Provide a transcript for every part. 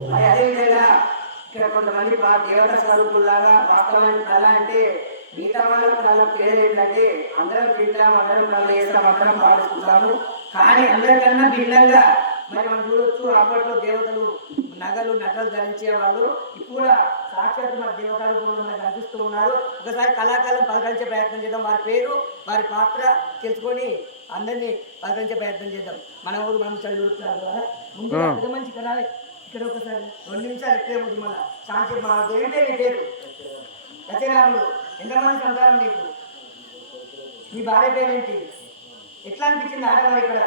అదేవిధంగా ఇక్కడ కొంతమంది మా దేవత స్వరూపులాగా వాస్తవమైన కళ అంటే మిగతా వాళ్ళ కళ పేరు ఏంటంటే అందరం తింటాం అందరం కళ చేస్తాం అందరం పాడుకుంటాము. కానీ అందరికన్నా భిన్నంగా మరి మనం చూడొచ్చు అప్పట్లో దేవతలు నగలు నగలు ధరించే వాళ్ళు ఇప్పుడు సాక్షాత్ మన దేవతలు కనిపిస్తూ ఉన్నారు. ఒకసారి కళాకాలం పలకరించే ప్రయత్నం చేద్దాం. వారి పేరు వారి పాత్ర తెలుసుకొని అందరినీ పలకరించే ప్రయత్నం చేద్దాం. మన ఊరు మనం చదువుతున్నారు కదా. పెద్ద మంచి కదా ఇక్కడ ఒకసారి రెండు నిమిషాలు ఎక్కే ముందు మళ్ళా. శాంతి మా ఏంటే నీ పేరు సత్యరాములు ఎంతమంది సంతానం నీకు? నీ భార్య పేరేంటి? ఎట్లా అనిపించింది ఆట మరి ఇక్కడ?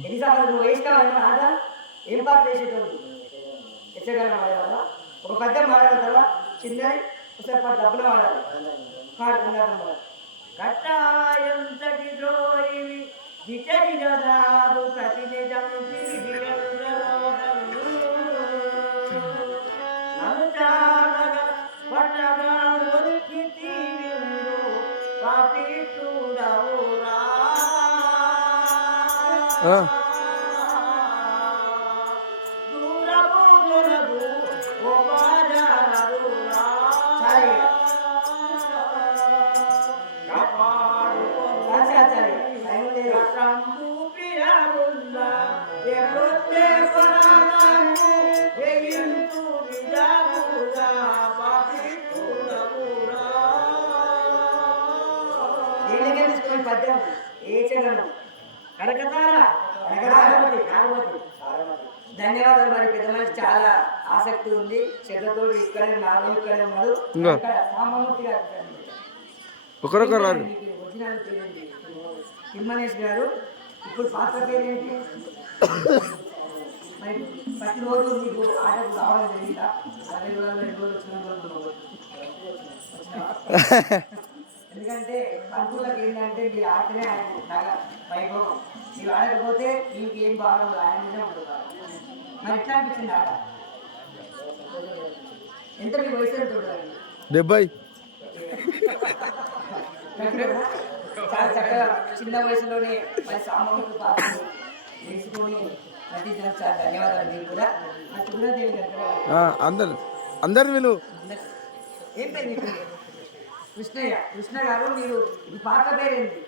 ఎన్నిసార్లు నువ్వు వేసుకోవాలని ఆట? ఏం పాట వేసేటోడు ఎచ్చగలం ఆడేవాళ్ళ ఒక పెద్ద తర్వాత చిన్నది ఒకసారి పది డబ్బులు మాడాలి పాడుతున్నారు కట్టాయం తగిదోయి విచరిగదాదు ప్రతి నిజం తిరిగి పట్టగా ధన్యవాదాలు మరి పెద్ద మనిషి. చాలా ఆసక్తి ఉంది. చెడ్డతో ఇక్కడే నాలుగు ఇక్కడే ఉన్నాడు గారు ఒకరొకరు? తిమ్మనేష్ గారు. ఇప్పుడు పాత్ర పేరేంటి? మరి ప్రతిరోజు మీకు ఆటకు రావడం జరిగిందా? అరవై రోజులు రెండు రోజులు వచ్చిన రోజులు? ఎందుకంటే బంధువులకు ఏంటంటే మీరు ఆటనే ఆయన బాగా వైభవం. మీరు ఆడకపోతే మీకు ఏం బాగుండదు ఆయననే ఉండదు మరి ఎట్లా అనిపించింది ఆట? ఎంత మీ వయసు ఎంత ఉంటుంది డెబ్బై. చాలా చక్కగా చిన్న వయసులోనే మరి సామూహిక పాత్రలు తెలుసుకొని చాలా ధన్యవాదాలు మీకు కూడా. మా అందరు అందరు. వీళ్ళు ఏం మీ పేరు? కృష్ణయ్య కృష్ణ గారు మీరు ఈ పాత్ర పేరేంటి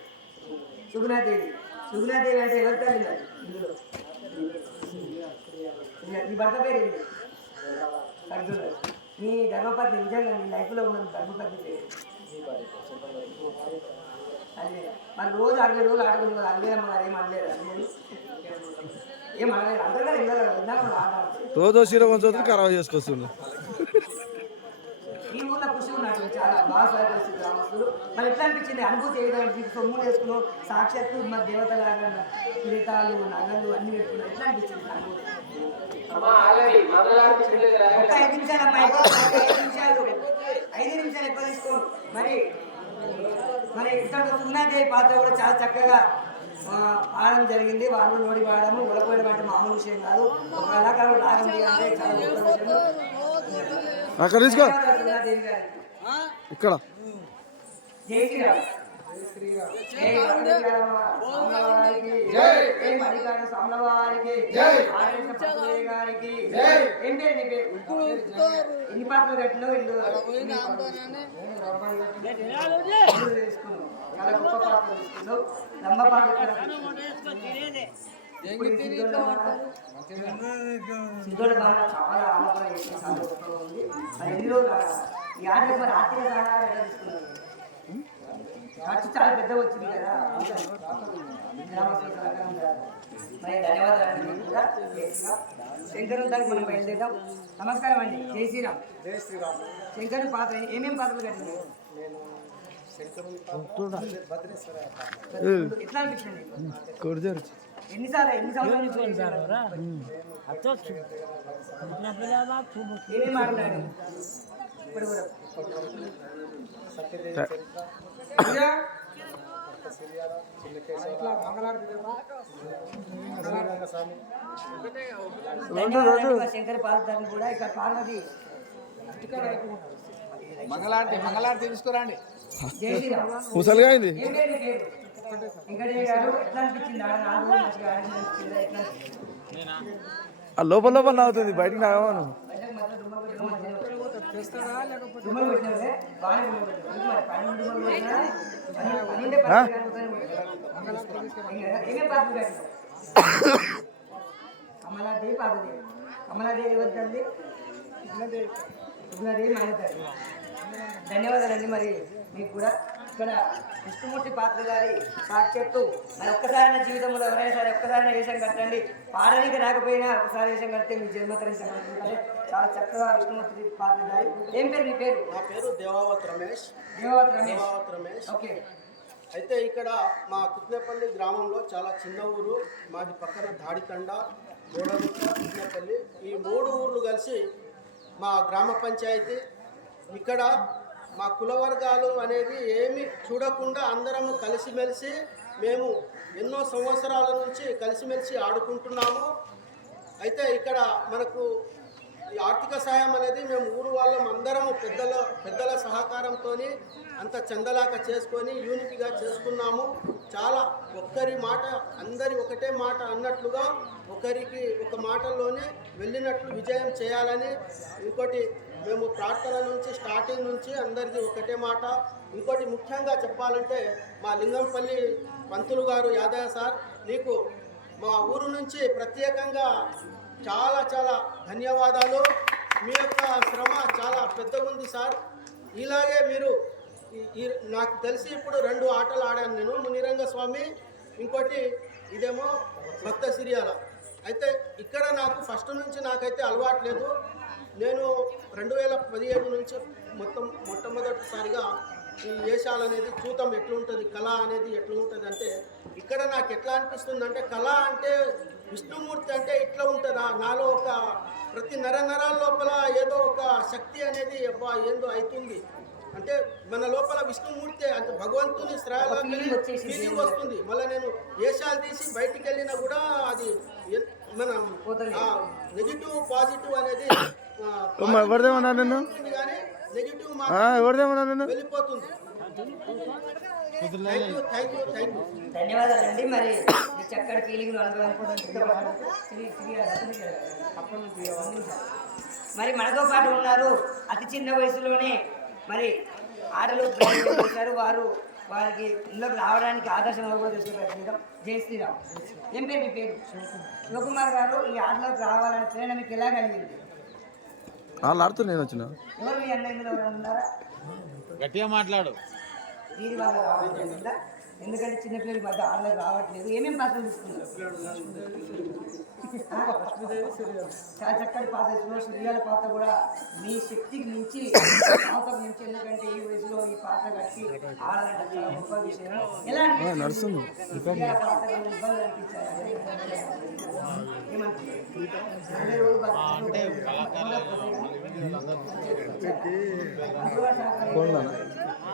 సుగుణాదేవి. సుగుణాదేవి అంటే ఎవరి తల్లి అది ఇందులో. మీ భర్త పేరేంటి అర్జున్ మీ ధర్మపతి నిజంగా మీ లైఫ్లో ఉన్న ధర్మపతి పేరు? అదే మరి రోజు అరవై రోజులు ఆడుకుని అరవై అమ్మ గారు ఏం అనలేదు? అనలేదు ఏం అనలేదు? అందరూ కూడా ఇందాక ఆట రోజు సీర కొంచెం ఖరాబ్ చేసుకొస్తుండ్రు ఉన్నట్టు చాలా బాగా సహకరిస్తుంది గ్రామస్తులు మరి ఎట్లా అనిపించింది? అనుభూతి ఏ విధంగా సొమ్ము వేసుకున్నావు. సాక్షాత్తు మా దేవతలాగా కిరీటాలు నగలు అన్ని పెట్టుకున్నావు. ఎట్లా అనిపించింది అనుభూతి ఒక్క ఐదు నిమిషాలు అమ్మాయి ఐదు నిమిషాలు. ఐదు నిమిషాలు ఎక్కువ తీసుకో. మరి మరి ఇక్కడ సుగుణాదేవి పాత్ర కూడా చాలా చక్కగా ఆ, పాడడం జరిగింది. వాళ్ళు నోడి పాడము ఉడకపోయడం అంటే మామూలు విషయం కాదు. ఒక కళాకారుడు రాగం అంటే చాలా గొప్ప విషయం. అక్కడ తీసుకో. సుగుణాదేవి గారికి ఇక్కడ. ఎన్ని పాత్రలు కట్టినావు ఇల్లు చాలా గొప్ప పాత్రలు తీసుకున్నావు రంభ పాత్ర ఇప్పుడు ఈ చాలా ఆలోచన చేసి చాలా ఉంది మరి ఎన్ని రోజులు ఖర్చు చాలా పెద్ద వచ్చింది కదా. మరి ధన్యవాదాలు. శంకరు దానికి మనం బయలుదేరాం నమస్కారం అండి. జై శ్రీరామ్. జై శ్రీరామ్. శంకరు పాత్ర ఏమేమి పాత్రలు కట్టింది? ఎట్లా అనిపించింది? ఎన్నిసార్లు ఎన్ని సంవత్సరాలు ఏమేమి మాట్లాడారు? ఇప్పుడు కూడా. ఇక్కడ పార్వతి. మంగళారతి మంగళారతి తీసుకురండి. ముసలిగా అయింది. లోపల లోపల అవుతుంది బయటికి నాగమను చేస్తారా లేకపోతే దుమ్మలు పెట్టినవే బాగానే దుమ్మలు ధన్యవాదాలండి మరి మీకు కూడా. ఇక్కడ విష్ణుమూర్తి పాత్ర గారి సాక్షాత్తు మరి ఒక్కసారైనా జీవితంలో ఎవరైనా సరే ఒక్కసారైనా వేషం కట్టండి. పాడడానికి రాకపోయినా ఒకసారి వేషం కడితే మీ జన్మతరం చాలా చక్కగా విష్ణుమూర్తి పాత్ర గారి. ఏం పేరు మీ పేరు? నా పేరు దేవావత్ రమేష్. దేవవత్ రమేష్. దేవావత్ రమేష్. ఓకే. అయితే ఇక్కడ మా కుట్నేపల్లి గ్రామంలో చాలా చిన్న ఊరు మాది పక్కన దాడితండ గోడగుట్ట కుట్నేపల్లి ఈ మూడు ఊర్లు కలిసి మా గ్రామ పంచాయతీ. ఇక్కడ మా కుల వర్గాలు అనేది ఏమి చూడకుండా అందరము కలిసిమెలిసి మేము ఎన్నో సంవత్సరాల నుంచి కలిసిమెలిసి ఆడుకుంటున్నాము. అయితే ఇక్కడ మనకు ఈ ఆర్థిక సహాయం అనేది మేము ఊరు వాళ్ళం అందరము పెద్దల పెద్దల సహకారంతో అంత చందలాక చేసుకొని యూనిట్గా చేసుకున్నాము. చాలా ఒక్కరి మాట అందరి ఒకటే మాట అన్నట్లుగా ఒకరికి ఒక మాటలోనే వెళ్ళినట్లు విజయం చేయాలని ఇంకోటి మేము ప్రార్థన నుంచి స్టార్టింగ్ నుంచి అందరిది ఒకటే మాట. ఇంకోటి ముఖ్యంగా చెప్పాలంటే మా లింగంపల్లి పంతులు గారు యాదయ్య సార్ నీకు మా ఊరు నుంచి ప్రత్యేకంగా చాలా చాలా ధన్యవాదాలు. మీ యొక్క శ్రమ చాలా పెద్దగా ఉంది సార్. ఇలాగే మీరు నాకు తెలిసి ఇప్పుడు రెండు ఆటలు ఆడాను నేను మునిరంగ స్వామి ఇంకోటి ఇదేమో భక్త సిరియాల. అయితే ఇక్కడ నాకు ఫస్ట్ నుంచి నాకైతే అలవాటు లేదు. నేను రెండు వేల పదిహేడు నుంచి మొత్తం మొట్టమొదటిసారిగా ఈ వేషాలు అనేది చూతం ఎట్లుంటుంది? కళ అనేది ఎట్లుంటుంది అంటే ఇక్కడ నాకు ఎట్లా అనిపిస్తుంది అంటే కళ అంటే విష్ణుమూర్తి అంటే ఇట్లా ఉంటుందా? నాలో ఒక ప్రతి నర నరాల లోపల ఏదో ఒక శక్తి అనేది అబ్బా ఏందో అవుతుంది అంటే మన లోపల విష్ణుమూర్తి అంటే భగవంతుని శ్రాయాల feeling వచ్చేసింది. ఫీలింగ్ వస్తుంది. మళ్ళీ నేను వేషాలు తీసి బయటికి వెళ్ళినా కూడా అది మన. నెగిటివ్ పాజిటివ్ అనేది కానీ ఎవరిదేమన్నా యూ ధన్యవాదాలండి. మరి ఈ చక్కటి ఫీలింగ్ మరి మనతో పాటు ఉన్నారు అతి చిన్న వయసులోనే మరి ఆటలు చేశారు. వారు వారికి ఇందులోకి రావడానికి ఆదర్శం కూడా తీసుకుంటారు జై శ్రీరామ్. ఏం పేరు మీ పేరు? శివకుమార్ గారు ఈ ఆటలోకి రావాలని ప్రేరణ మీకు ఎలా కలిగింది? వాళ్ళు ఆడుతూ నేను వచ్చిన. ఎవరు మీ అన్న ఇందులో ఎవరైనా ఉన్నారా గట్టిగా మాట్లాడు ఎందుకంటే చిన్నపిల్లల మధ్య ఆడలకు రావట్లేదు ఏమేమి పాత్రలు తీసుకున్నారు? చాలా చక్కటి పాత్ర శ్రీయాల పాత్ర కూడా మీ శక్తికి మించి పాత్రకు మించి ఎందుకంటే ఈ వయసులో ఈ పాత్ర కట్టి ఆడాలంటే చాలా గొప్ప విషయం. ఎలా? నడుస్తుంది. పాత్ర కొన్ని ఇబ్బందులు అనిపించాయి?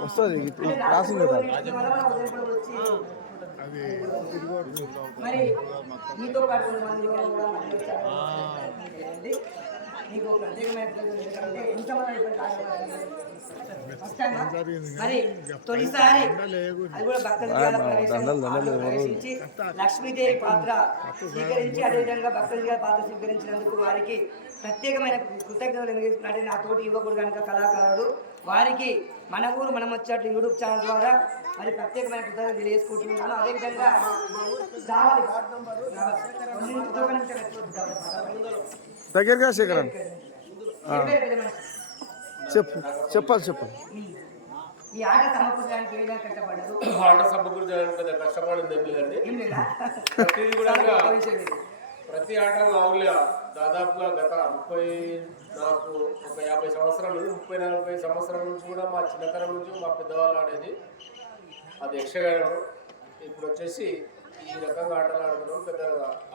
వస్తుంది రాసింది కదా మరి మీతో పాటు మీకు ఎంతమంది మరి తొలిసారి అది కూడా లక్ష్మీదేవి పాత్ర స్వీకరించి అదేవిధంగా భక్తులు విద్యాల పాత్ర స్వీకరించినందుకు వారికి ప్రత్యేకమైన కృతజ్ఞతలు నా తోటి యువకుడు కనుక కళాకారుడు వారికి మన ఊరు మనం వచ్చేట్టు యూట్యూబ్ ఛానల్ ద్వారా మరి ప్రత్యేకమైన కృతజ్ఞతలు తెలియజేసుకుంటున్నాను అదేవిధంగా. దగ్గరగా శేఖరన్? చెప్పు చెప్పాలి చెప్పాలి ఈ ఆట సమకూర్చడానికి ఏ విధంగా కష్టపడ్డారు ఆట సమకూర్చడానికి పెద్ద కష్టపడింది ఏం లేదండి. ప్రతి ఆట మామూలుగా దాదాపుగా గత ముప్పై నాకు ఒక యాభై సంవత్సరాలు ముప్పై నలభై సంవత్సరాల నుంచి కూడా మా చిన్నతనం నుంచి మా పెద్దవాళ్ళు ఆడేది అది యక్షగానం. ఇప్పుడు వచ్చేసి ఈ రకంగా ఆటలు ఆడుతున్నాం. పెద్ద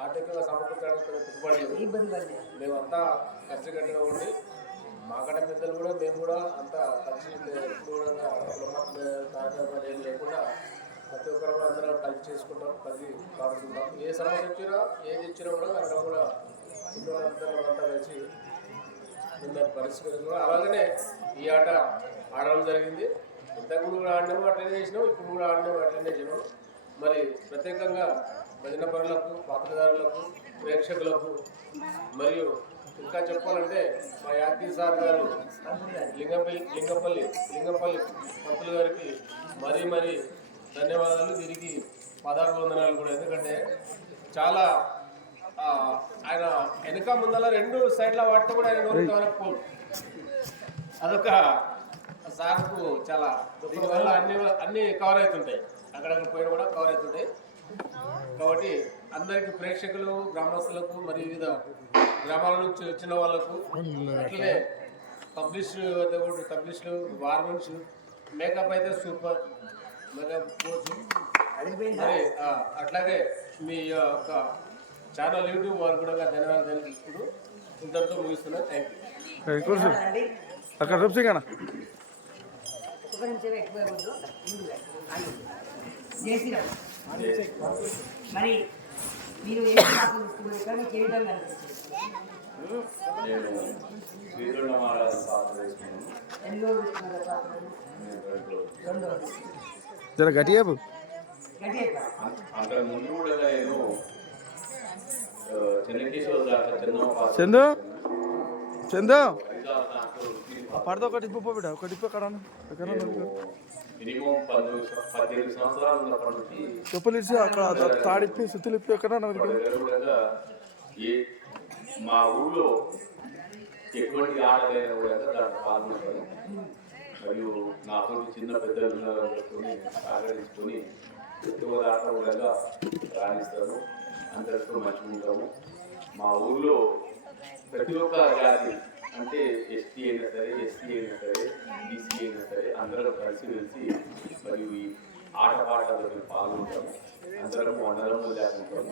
ఆర్థికంగా సమకూర్చడానికి పెట్టుబడి ఇబ్బంది మేమంతా ఖర్చు కట్టిన ఉండి మాకంటే పెద్దలు కూడా మేము కూడా అంత ఖర్చు ఎప్పుడు కూడా తాజా ఏం లేకుండా ప్రతి ఒక్కరు అందరం కలిసి చేసుకుంటాం కలిసి పాడుకుంటాం ఏ సమస్య వచ్చినా ఏది ఇచ్చినా కూడా అందరం కూడా చిన్నవాళ్ళందరం అంతా కలిసి దాన్ని పరిష్కరించుకున్నాం అలాగనే ఈ ఆట ఆడడం జరిగింది. ఇంతకుముందు కూడా ఆడినాము అట్లనే చేసినాం ఇప్పుడు కూడా ఆడినాము అట్లనే చేసినాం మరి ప్రత్యేకంగా భజన పనులకు పాత్రదారులకు ప్రేక్షకులకు మరియు ఇంకా చెప్పాలంటే మా యాక్టివ్ సార్ గారు లింగపల్లి లింగపల్లి లింగపల్లి పంతులు గారికి మరీ మరీ ధన్యవాదాలు. దీనికి వందనాలు కూడా. ఎందుకంటే చాలా ఆయన వెనక ముందల రెండు సైడ్ల వాటితో కూడా ఆయన నోరు కలగకపోదు అదొక సార్కు చాలా దీనివల్ల అన్ని అన్ని కవర్ అవుతుంటాయి. అక్కడక్కడ పోయిన కూడా కవర్ అవుతుంటాయి. కాబట్టి అందరికి ప్రేక్షకులు గ్రామస్తులకు మరియు వివిధ గ్రామాల నుంచి వచ్చిన వాళ్ళకు అట్లనే పబ్లిష్ పబ్లిష్లు వార్మెంట్స్ మేకప్ అయితే సూపర్. మేకప్ అట్లాగే మీ యొక్క ఛానల్ యూట్యూబ్ వారు కూడా ధన్యవాదాలు తెలుపుకుంటూ ఇంతటితో ముగిస్తున్నాను థ్యాంక్ యూ అక్కడ శ్రీరామ్ మరి మీరు ఏం విధంగా జర గట్టి చెప్పు. గట్టి అయిపోయి అం- అంతకు ముందు కూడా నేను ఆ, చెన్నకేశ్వర దాకా చిన్న పాత్ర చందు? చందు? దాంట్లో. పడతా ఒకటి ఇప్పు బిడ్డ ఒకటి ఇప్పు అక్కడ. ఎక్కడ చెప్పులు ఇచ్చి అక్కడ తాడిప్పి సుత్తులు ఇప్పి ఎక్కడ మా ఊళ్ళో ఎటువంటి ఆటలైనా కూడా దాంట్లో పాల్గొంటాను మరియు నాతో చిన్న పెద్దలు సహకరించుకొని ఎక్కువ దాకా కూడా రాణిస్తాను అందరితో మర్చిపోతాము. మా ఊళ్ళో ప్రతి ఒక్క జాతి అంటే ఎస్టీ అయినా సరే ఎస్సీ అయినా సరే బీసీ అయినా సరే అందరం కలిసి వెలిసి మరియు ఈ ఆట పాటల్లో పాల్గొంటాము. అందరం అందరం లేకుంటాము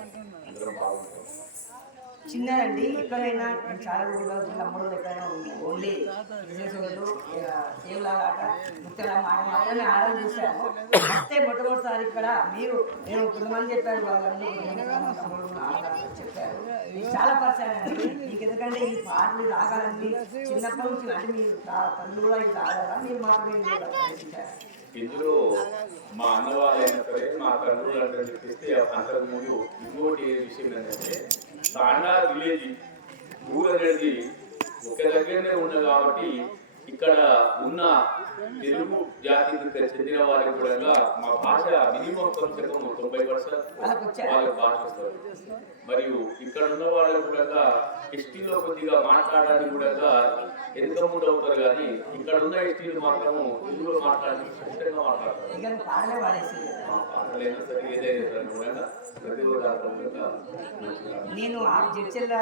అందరం పాల్గొంటాం చిన్నదండి. ఎక్కడైనా చాలా ఊళ్ళో తమ్ముడు ఎక్కడైనా ఓన్లీ బిజినెస్ దేవులాట ముఖ్యంగా మాట మాత్రమే ఆరాధన చేశాము. అయితే మొట్టమొదటిసారి ఇక్కడ మీరు నేను కొంతమంది చెప్పారు వాళ్ళందరూ చెప్పారు. చాలా పరిచయం అండి. మీకు ఎందుకంటే ఈ పాటలు రాగాలండి చిన్నప్పటి నుంచి అంటే మీరు తల్లి కూడా ఇది ఆడారా మీరు మాత్రమే ఇందులో మా అన్న సరే మా తండ్రులు అంటే చెప్పేస్తే అంతకు ముందు ఇంకోటి ఏ విషయం ఏంటంటే తాండా విలేజ్ ఊరు అనేది ఒకే దగ్గరనే ఉన్నది కాబట్టి ఇక్కడ ఉన్న తెలుగు జాతికి చెందిన వారికి కూడా మా భాష మినిమం కొంచెం తొంభై పర్సెంట్ వాళ్ళ భాష వస్తుంది. మరియు ఇక్కడ ఉన్న వాళ్ళకు కూడా ఎస్టీలో కొద్దిగా మాట్లాడడానికి కూడా ఎంత ముందు అవుతారు కానీ ఇక్కడ ఉన్న ఎస్టీలు మాత్రము తెలుగులో మాట్లాడడానికి ఖచ్చితంగా మాట్లాడతారు. నేను ఆ జడ్చెల్ల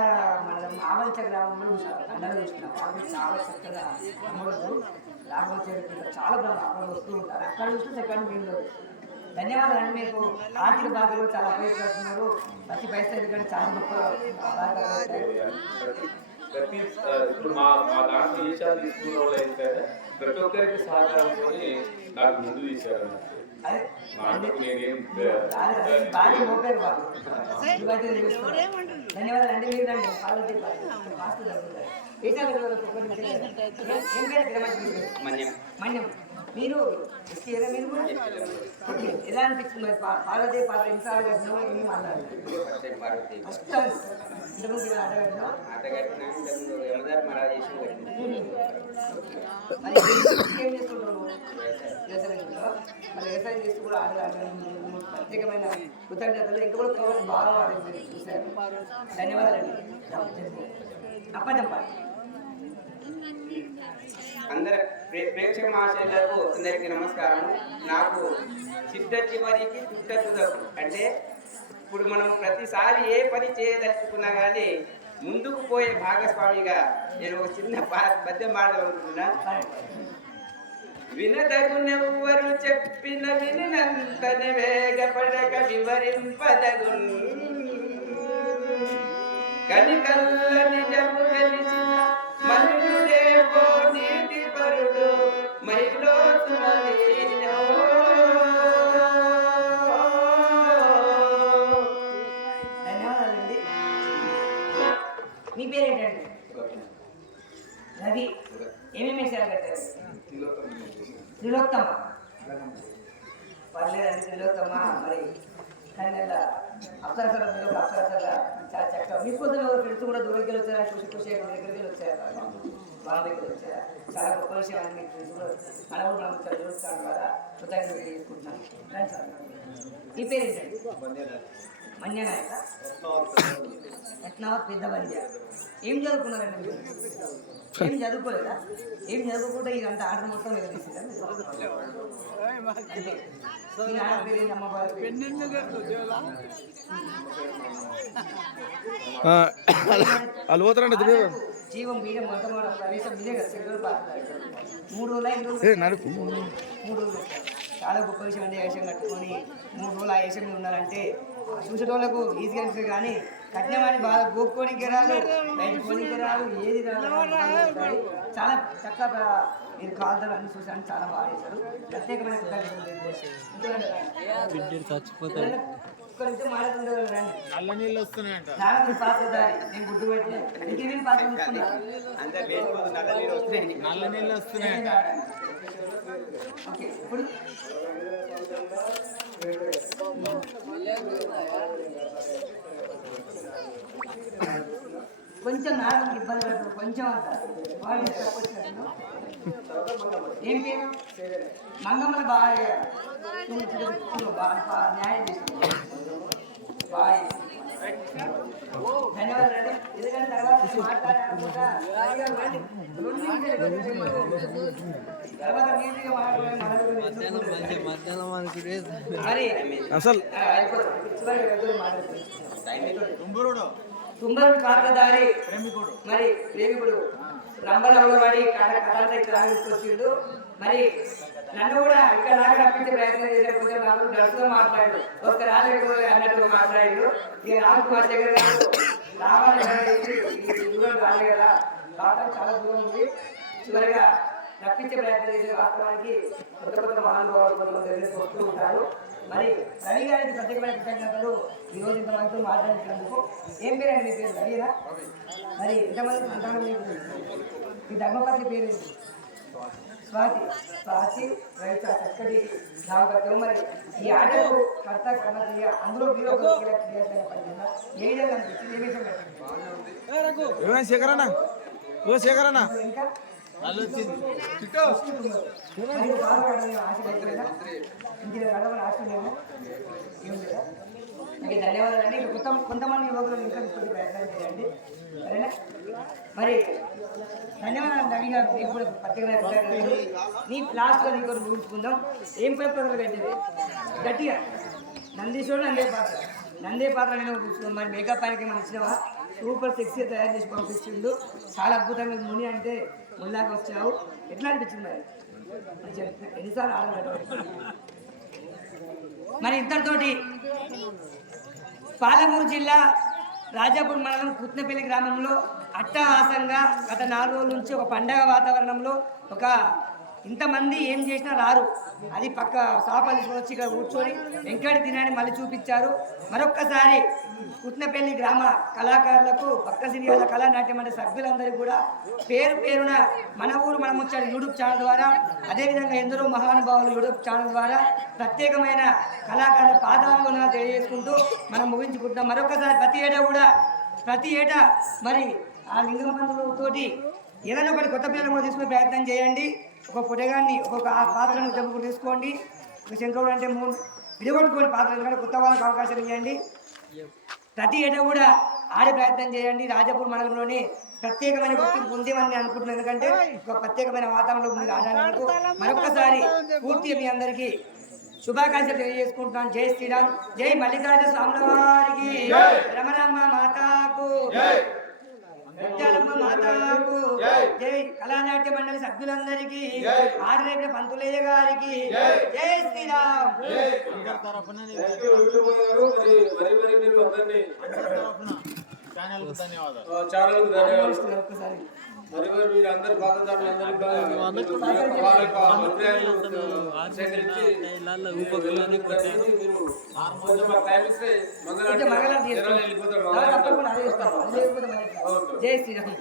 మన ఆవల్చ గ్రామంలో చాలా చక్కగా చాలా బాగా వస్తూ ఉంటారు. అక్కడ చూస్తే సెకండ్ మీరు ధన్యవాదాలు అండి మీకు. ఆర్థిక బాధ్యతలు చాలా ఉపయోగపడుతున్నారు ప్రతి పైసలు ఎందుకంటే చాలా గొప్ప ఇప్పుడు మా మా దాంట్లో తీసుకున్న వాళ్ళు. ఏంటంటే ప్రతి ఒక్కరికి సహకారంతో నాకు ముందు తీశారు వాళ్ళు తెలుసుకోండి. ధన్యవాదాలు అండి మీరు మన్యం. మీరు ఎస్టీఏనా మీరు కూడా ఎలా అనిపించింది మరి పా- పార్వతీ పాత్ర? ఎన్నిసార్లు ఏమి మాట్లాడాలి ఫస్ట్ ఇంతకుముందు మరి ఏం చేస్తుంటావు వ్యవసాయం మరి వ్యవసాయం చేస్తూ కూడా ఆట ప్రత్యేకమైన కృతజ్ఞతలు. ఇంకా కూడా బాగా వాడింది చూశారు. ధన్యవాదాలండి. అప్పచెప్ప అందరు ప్రే- ప్రేక్షక మహాశయులకు అందరికీ నమస్కారం. నాకు చిట్ట చివరికి చుట్ట అంటే ఇప్పుడు మనం ప్రతిసారి ఏ పని చేయదలుచుకున్నా కానీ ముందుకు పోయే భాగస్వామిగా నేను ఒక చిన్న పా- పద్యం పాడాలనుకుంటున్నా వినదగునెవ్వరు చెప్పిన వినినంతనే వేగపడక వివరింపదగున్. కనికల్ల నిజము త్రిలోత్తమ పర్లేదండి త్రిలోత్తమ మరి కానీ అప్సరసర అప్సరసర చాలా చక్కగా మీ పొద్దున ఫ్రెండ్స్ కూడా దూరం వెళ్ళి వచ్చారా చూసి చూసి దగ్గరికి వచ్చారా వాళ్ళ దగ్గర వచ్చారా చాలా గొప్ప విషయం అని మీకు ఫ్రెండ్స్ కూడా మనం కూడా మనం చాలా చూస్తాను కదా కృతజ్ఞత చేసుకుంటున్నాను ఈ పేరు ఏంటండి మన్యనాయక రత్నావత్ పెద్ద బంద్య ఏం చదువుకున్నారండి మీరు? ఏం చదువుకోలేదా? ఏం చదువుకుంటే ఇదంతా ఆర్డర్ మొత్తం మీద. మీ అమ్మ బాబు? వాళ్ళు తెలియదు జీవం మీడియం మొట్టమొదటి ప్రవేశం మీదే కదా పార్క్ మూడు రోజులు ఐదు రోజులు మూడు రోజులు చాలా గొప్ప విషయం అండి వేషం కట్టుకొని మూడు రోజులు ఆ వేషం మీద ఉన్నారంటే చూసేటోళ్ళకు ఈజీగా అనిపిస్తుంది కానీ కఠినమని బాగా గోక్కోనికి రాదు బయట పోనీకి రాదు ఏది రాదు. చాలా చక్కగా మీరు కాలుతారు అన్ని చూసాను చాలా బాగా చేశారు. ప్రత్యేకమైన నల్ల నీళ్ళు వస్తున్నాయంట. నేను ఇంకేమేమి పాత్ర నల్ల నీళ్ళు వస్తున్నాయంట. కొంచెం నాలుగు ఇబ్బంది పడుతుంది కొంచెం అంత వాళ్ళు తక్కువ వచ్చినట్టు. ఏం పేరు మంగమ్మని బాగా చూడు, బాగా న్యాయం చేస్తుంది బాగా అసలు ఆ, అయిపోతుంది. చివరికి వెళ్తూ కాకదారి మరి ప్రేమికుడు రంబలవాడి కళ కథ కథంతా ఇక్కడ తీసుకొచ్చిండు మరి నన్ను కూడా ఇక్కడ దాకా రప్పించే ప్రయత్నం చేసేకపోతే నాకు డ్రెస్గా మాట్లాడు. ఒక రాలేదు అన్నట్టు మాట్లాడు. ఇక రాజకుమార్ దగ్గర గారు రావాలి కదా, దూరం రాలే కదా. రావడం చాలా దూరం ఉంది. చివరిగా తప్పించే ప్రయత్నం చేసే వాస్తవానికి కొత్త కొత్త మహానుభావులు కొంతమంది వస్తూ ఉంటారు. మరి రవి గారికి ప్రత్యేకమైన కృతజ్ఞతలు ఈ రోజు ఇంతమందితో మాట్లాడినందుకు. ఏం పేరు అండి పేరు? రవిరా మరి ఇంతమంది అంతమంది మీ ధర్మపతి పేరు ఏంటి? స్వాతి స్వాతి రైతు చక్కటి దాంపత్యం మరి ఈ ఆటకు కర్త కన్నయ్య అందులో మీరు ఒక కీలక క్రియాశీలక పనిచేసిన ఏ విధంగా అనిపించింది ఏ విషయం కనిపించింది? ఏమైనా శేఖరన్న? ఓ శేఖరన్న? ఇంకా? ఆశ అడగని ఆశ లేదా ఏం లేదా? మీకు ధన్యవాదాలు అండి. కొంత కొంతమంది యువకులు ఇంకా ఇప్పుడు ప్రయత్నం చేయండి. సరేనా? మరి ధన్యవాదాలు రవి గారు. మీకు కూడా ప్రత్యేకమైన నీ లాస్ట్గా నీకు ఊహించుకుందాం ఏం పేపర్ పెట్టేది? గట్టిగా. నందీశ్వరుడు నందే పాత్ర. నందే పాత్ర నేను ఊహించుకున్నాం మరి మేకప్ ఆయనకి మనం ఇచ్చినవా? సూపర్ సెక్సీ తయారు చేసి పంపించిండు. చాలా అద్భుతంగా ముని అంటే ముల్లాగా వచ్చావు. ఎట్లా అనిపించింది మరి? ఎన్నిసార్లు ఆడలేదు మరి ఇద్దరితోటి పాలమూరు జిల్లా రాజాపూర్ మండలం కుత్నపల్లి గ్రామంలో అట్టహాసంగా గత నాలుగు రోజుల నుంచి ఒక పండగ వాతావరణంలో ఒక ఇంతమంది ఏం చేసినా రారు. అది పక్క సాపల్లి వచ్చి ఇక్కడ కూర్చొని వెంకట దినాన్ని మళ్ళీ చూపించారు. మరొక్కసారి కుట్నపల్లి గ్రామ కళాకారులకు పక్క సినిమాల కళానాట్యం అంటే సభ్యులందరికీ కూడా పేరు పేరున మన ఊరు మనం వచ్చాడు యూట్యూబ్ ఛానల్ ద్వారా అదేవిధంగా ఎందరో మహానుభావులు యూట్యూబ్ ఛానల్ ద్వారా ప్రత్యేకమైన కళాకారుల పాదాలను తెలియజేసుకుంటూ మనం ముగించుకుంటాం మరొకసారి ప్రతి ఏటా కూడా ప్రతి ఏటా మరి ఆ లింగ పండుగతోటి ఏదైనా ఒకటి కొత్త పిల్లలు కూడా తీసుకునే ప్రయత్నం చేయండి. ఒక పుటగాన్ని ఒక్కొక్క ఆ పాత్రను దెబ్బకు తీసుకోండి. ఒక శంకరుడు అంటే మూడు విడగొట్టుకోండి పాత్ర ఎందుకంటే కొత్త వాళ్ళకి అవకాశం ఇవ్వండి. ప్రతి ఏటా కూడా ఆడే ప్రయత్నం చేయండి. రాజాపూర్ మండలంలోని ప్రత్యేకమైన గుర్తింపు ఉందేమని అనుకుంటున్నాను. ఎందుకంటే ఒక ప్రత్యేకమైన వాతావరణంలో మీరు ఆడడానికి మరొకసారి పూర్తిగా మీ అందరికీ శుభాకాంక్షలు తెలియజేసుకుంటున్నాను. జై శ్రీరామ్. జై మల్లికార్జున స్వాముల వారికి. రమరమ్మ మాతాకు. ముత్యాలమ్మ మాతాకు జై కళానాట్య మండలి సభ్యులందరికీ ఆర్రేప పంతులయ్య గారికి జై. శ్రీరామ్. ఛానల్ ధన్యవాదాలు. ఆ, ఛానల్కు ధన్యవాదాలు. ఒక్కసారి మరి మరి మీరు అందరి పాత్రదారులందరికీ వాళ్ళకి అభిప్రాయాలు సేకరించి వెళ్ళిపోతారు? జై శ్రీరామ్.